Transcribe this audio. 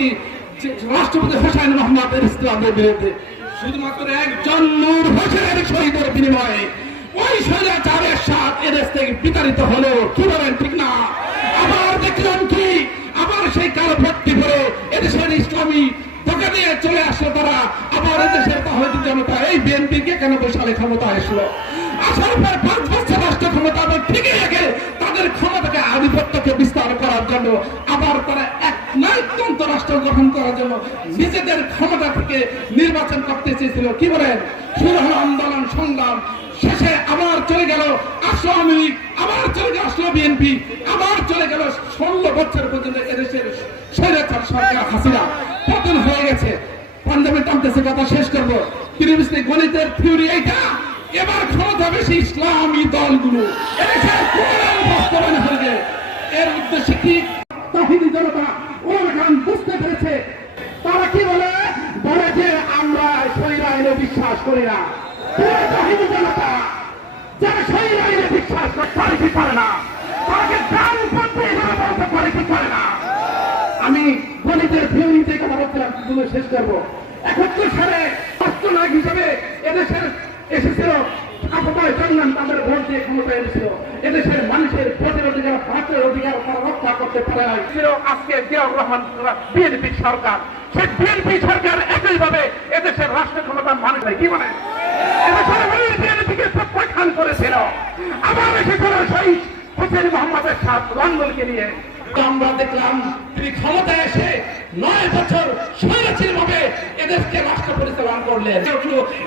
রাষ্ট্রপতি রাষ্ট্রপতি হোসেন মোহাম্মদ ইসলামের বিরুদ্ধে শুধুমাত্র একজন নূর হোসেনের শহীদের বিনিময়ে ওই স্বৈরাচারের সাথ এদেশ থেকে বিতাড়িত হলো। কি বলেন, ঠিক না? আবার দেখলাম কি? আবার সেই কালো ভর্তি করে এদেশের ইসলামী ধোকা দিয়ে চলে আসলো তারা। আবার এদেশের তাহলে জনতা, এই বিএনপি কে কেন বৈশালী ক্ষমতা আসলো? আসার পর পাঁচ বছর রাষ্ট্র ক্ষমতা আবার ঠিকই রেখে তাদের ক্ষমতাকে আধিপত্যকে বিস্তার করার জন্য আবার তারা রাষ্ট্র গঠন করার জন্য নিজেদের ক্ষমতা থেকে নির্বাচন করতে চেয়েছিল। কি বলেন শুরু হলো আন্দোলন সংগ্রাম শেষে আবার চলে গেল আওয়ামী লীগ, আবার চলে গেল আসলো বিএনপি, আবার চলে গেল ষোলো বছর পর্যন্ত এদেশের স্বৈরাচার সরকার হাসিনা। পতন হয়ে গেছে। পাঞ্জাবে টানতেছে কথা, শেষ করব। ত্রিবিশ্বে গণিতের থিওরি এইটা। এবার ক্ষমতা বেশি ইসলামী দলগুলো। এদেশের বাস্তবায়ন হয়ে এর উদ্দেশ্যে কি? তাহিদি জনতা খান বুঝতে পেরেছে। তারা কি বলে? বলে যে, আমরা বিশ্বাস করি না। পুরো না? আমি গণিতের শেষ করব। একত্র সালে রাষ্ট্রনায়ক হিসেবে এদেশের এসেছিল আপনার ভোট দিয়ে ক্ষমতা এনেছিল। এদেশের মানুষের রক্ষা করতে পারে নাই। ছিল আজকে জিয়াউর রহমান বিএনপি সরকার। সেই বিএনপি সরকার একইভাবে এদেশের রাষ্ট্র ক্ষমতার মানুষ কি মানে আমরা দেখলাম তিনি ক্ষমতায় এসে নয় বছর স্বৈরাচির ভাবে